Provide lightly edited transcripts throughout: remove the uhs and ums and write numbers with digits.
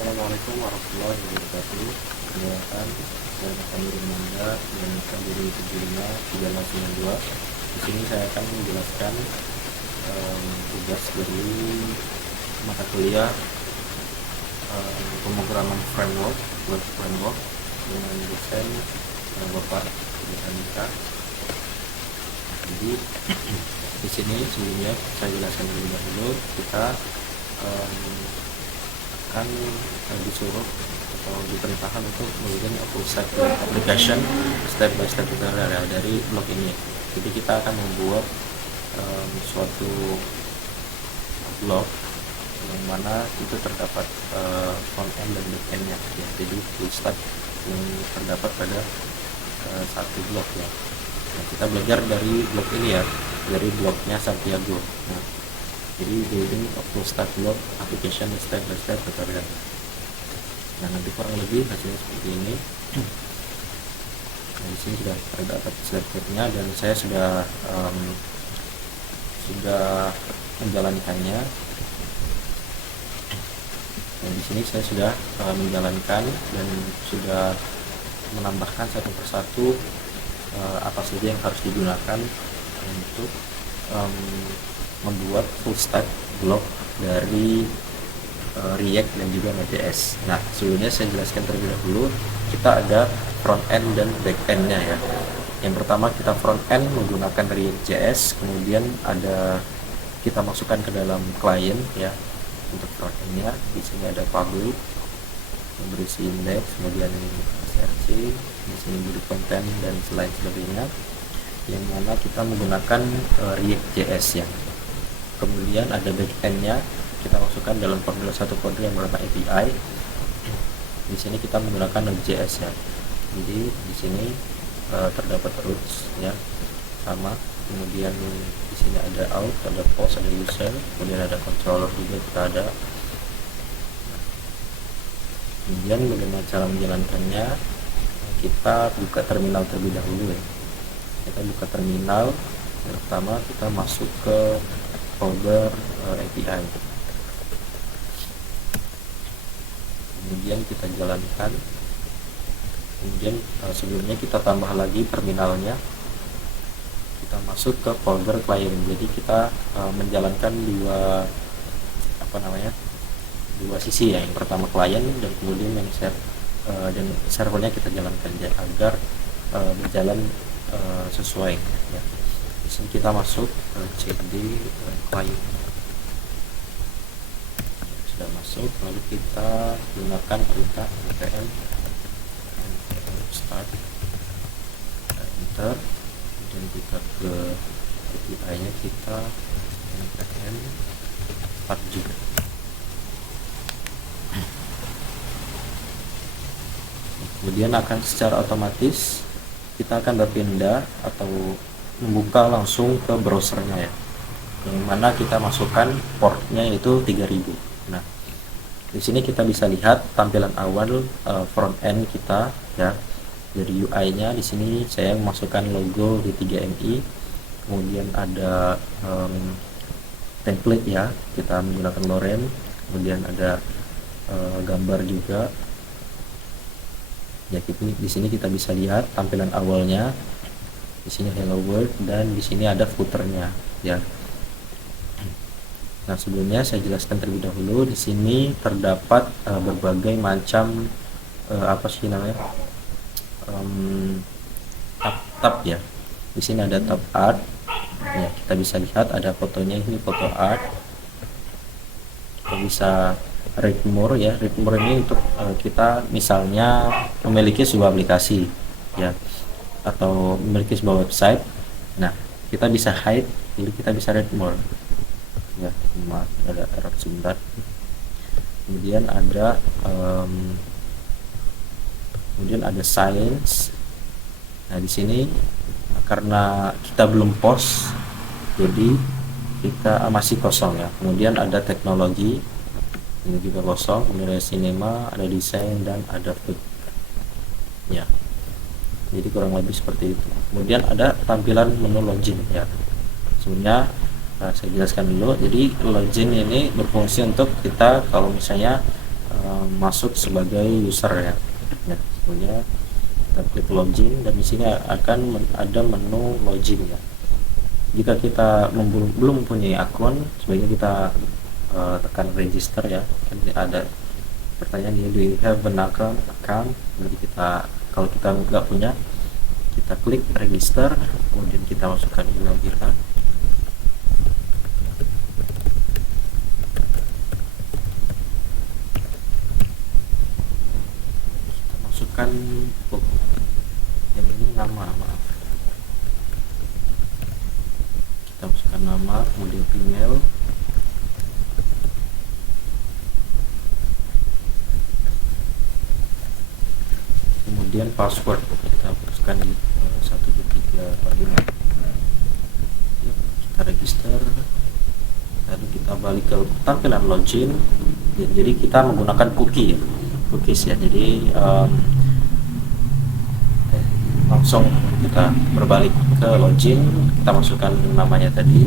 Assalamualaikum warahmatullahi wabarakatuh. Perkenalkan, saya Fahmi Rumanda dan Kandiri 75 Di sini saya akan menjelaskan tugas dari mata kuliah pemrograman framework, web framework dengan dosen Bapak Andika. Jadi di sini sebelumnya saya jelaskan terlebih dahulu, kita akan disuruh atau diperintahkan untuk membuat full stack application step by step tutorial dari blog ini. Jadi kita akan membuat suatu blog yang mana itu terdapat front end dan back end-nya ya. Jadi full stack yang terdapat pada satu blog ya. Nah, kita belajar dari blog ini ya, dari blognya Santiago. Nah, jadi building a full stack blog application step by step tutorial. Nah, nanti kurang lebih hasilnya seperti ini. Nah, di sini sudah terdapat slide-nya dan saya sudah menjalankannya. Dan di sini saya sudah menjalankan dan sudah menambahkan satu persatu apa saja yang harus digunakan untuk membuat full stack blog dari React dan juga Node.js. Nah, sebelumnya saya jelaskan terlebih dahulu, kita ada front end dan back end-nya ya. Yang pertama kita front end menggunakan React.js, kemudian ada kita masukkan ke dalam client ya. Untuk front end-nya di sini ada public yang berisi index, kemudian searching, di sini body content dan selain sebagainya, yang mana kita menggunakan React.js ya. Kemudian ada back end-nya, kita masukkan dalam satu folder yang bernama API. Di sini kita menggunakan Node.js ya. Jadi di sini terdapat roots ya, sama. Kemudian di sini ada out, ada post, ada user, kemudian ada controller juga kita ada. Kemudian bagaimana cara menjalankannya? Kita buka terminal terlebih dahulu ya. Kita buka terminal. Yang pertama kita masuk ke folder API. Kemudian kita jalankan. Kemudian sebelumnya kita tambah lagi terminalnya. Kita masuk ke folder client. Jadi kita menjalankan dua sisi ya. Yang pertama client dan kemudian yang dan servernya kita jalankan agar berjalan sesuai ya. Di sini kita masuk cd client. Sudah masuk, lalu kita gunakan perintah npm start, enter, dan kita ke API nya kita npm start juga. Kemudian akan secara otomatis kita akan berpindah atau membuka langsung ke browsernya ya, yang mana kita masukkan portnya yaitu 3000. Nah, di sini kita bisa lihat tampilan awal front end kita ya. Dari UI-nya di sini saya memasukkan logo D3MI, kemudian ada template ya, kita menggunakan Lorem, kemudian ada gambar juga. Ya, di sini kita bisa lihat tampilan awalnya. Di sini hello world dan di sini ada footernya ya. Nah, sebelumnya saya jelaskan terlebih dahulu, di sini terdapat berbagai macam tab ya. Di sini ada tab art ya, kita bisa lihat ada fotonya, ini foto art. Kita bisa read more ya. Read more ini untuk kita misalnya memiliki sebuah aplikasi ya, atau memiliki sebuah website. Nah, kita bisa hide, jadi kita bisa read more ya. Maaf, ada error sebentar. Kemudian ada science. Nah, di sini karena kita belum post, jadi kita masih kosong ya. Kemudian ada teknologi, ini juga kosong. Kemudian ada cinema, ada desain, dan ada food ya. Jadi kurang lebih seperti itu. Kemudian ada tampilan menu login ya. Sebenarnya saya jelaskan dulu. Jadi login ini berfungsi untuk kita kalau misalnya masuk sebagai user ya. Ya, sebenarnya kita klik login dan di sini akan ada menu login ya. Jika kita belum mempunyai akun, sebaiknya kita tekan register ya. Ada pertanyaan ini, do you have an account? Jadi kalau kita nggak punya, kita klik register, kemudian kita masukkan email kita. Kita masukkan yang ini nama, maaf. Kita masukkan nama, kemudian email. Kemudian password kita masukkan 123455. Kita register, lalu kita balik ke tampilan login. Jadi kita menggunakan cookies ya. Jadi langsung kita berbalik ke login, kita masukkan namanya tadi,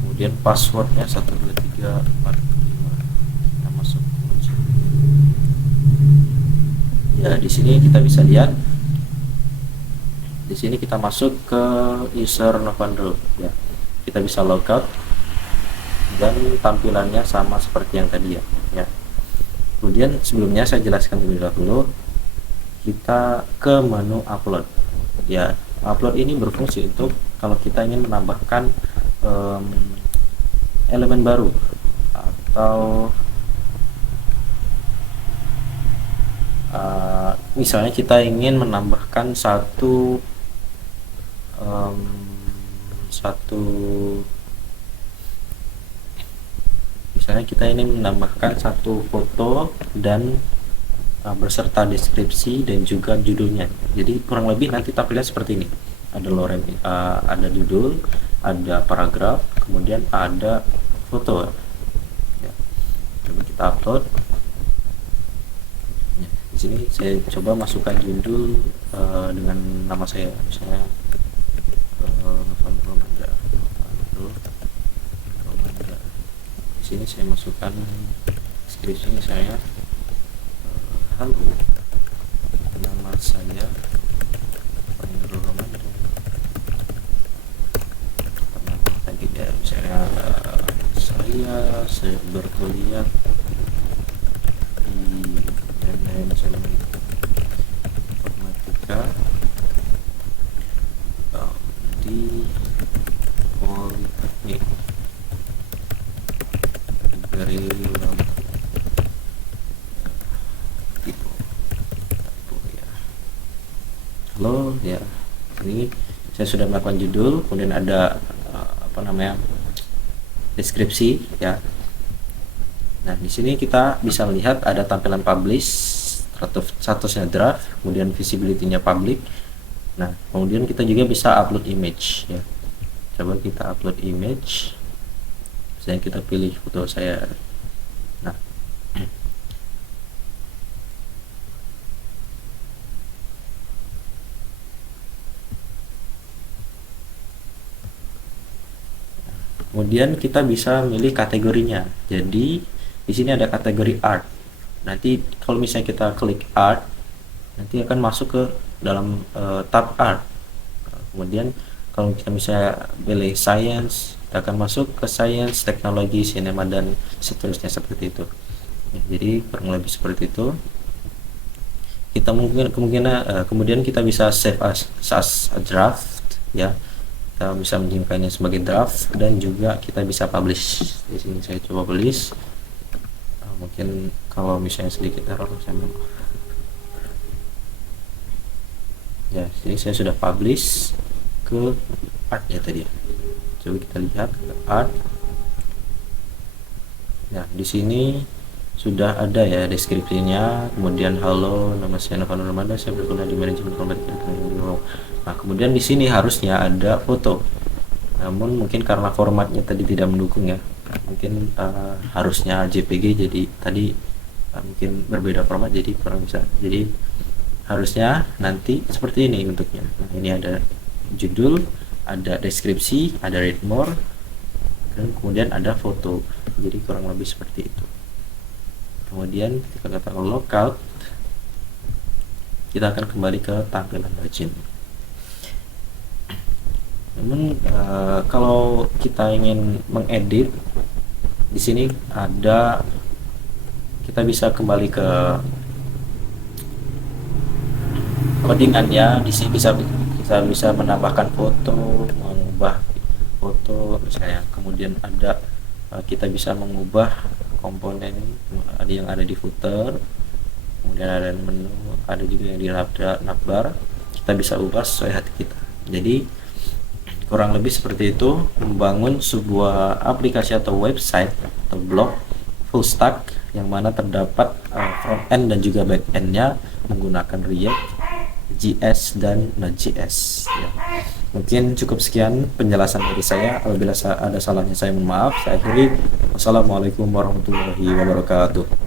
kemudian passwordnya 123455. Kita masuk login. Ya, di sini kita bisa lihat. Di sini kita masuk ke user Novandro ya. Kita bisa logout dan tampilannya sama seperti yang tadi ya. Kemudian sebelumnya saya jelaskan terlebih dahulu, kita ke menu upload ya. Upload ini berfungsi untuk kalau kita ingin menambahkan elemen baru, atau misalnya kita ingin menambahkan misalnya kita ingin menambahkan satu foto dan berserta deskripsi dan juga judulnya. Jadi kurang lebih nanti tampilannya seperti ini. Ada ada judul, ada paragraf, kemudian ada foto ya. Coba kita upload ya. Di sini saya coba masukkan judul dengan nama saya, misalnya Romanda. Di sini saya masukkan deskripsi misalnya, halo, nama saya Pandu Romanda. Nama tadi ya, misalnya saya berkuliah di manajemen informatika di Politeknik dari halo ya. Ini saya sudah melakukan judul, kemudian ada deskripsi ya. Nah, di sini kita bisa melihat ada tampilan publish, statusnya draft, kemudian visibility-nya public. Nah, kemudian kita juga bisa upload image ya. Coba kita upload image. Misalnya kita pilih foto saya. Nah, kemudian kita bisa milih kategorinya. Jadi di sini ada kategori art. Nanti kalau misalnya kita klik art, nanti akan masuk ke dalam tab art. Kemudian kalau kita misalnya pilih science, kita akan masuk ke science, teknologi, sinema, dan seterusnya seperti itu ya. Jadi kurang lebih seperti itu. Kita kemudian kita bisa save as a draft ya. Kita bisa menyimpannya sebagai draft, dan juga kita bisa publish. Di sini saya coba publish. Mungkin kalau misalnya sedikit error saya ya. Jadi saya sudah publish ke art ya tadi. Coba kita lihat ke art. Nah, di sini sudah ada ya deskripsinya. Kemudian halo, nama saya Novandro Romanda, saya berkuliah di manajemen informatika. Nah, kemudian di sini harusnya ada foto. Namun mungkin karena formatnya tadi tidak mendukung ya. Mungkin harusnya JPG, jadi tadi mungkin berbeda format jadi kurang bisa. Jadi harusnya nanti seperti ini bentuknya. Nah, ini ada judul, ada deskripsi, ada read more, dan kemudian ada foto. Jadi kurang lebih seperti itu. Kemudian kita katakan logout, kita akan kembali ke tampilan login. Namun kalau kita ingin mengedit, di sini ada, kita bisa kembali ke codingan ya. Di sini bisa menambahkan foto, mengubah foto misalnya. Kemudian ada kita bisa mengubah komponen, ada yang ada di footer, kemudian ada menu, ada juga yang di navbar. Kita bisa ubah sesuai hati kita. Jadi kurang lebih seperti itu membangun sebuah aplikasi atau website atau blog full stack yang mana terdapat front end dan juga back end-nya menggunakan React, JS dan Node.js ya. Mungkin cukup sekian penjelasan dari saya. Apabila ada salahnya saya mohon maaf. Saya akhiri. Wassalamualaikum warahmatullahi wabarakatuh.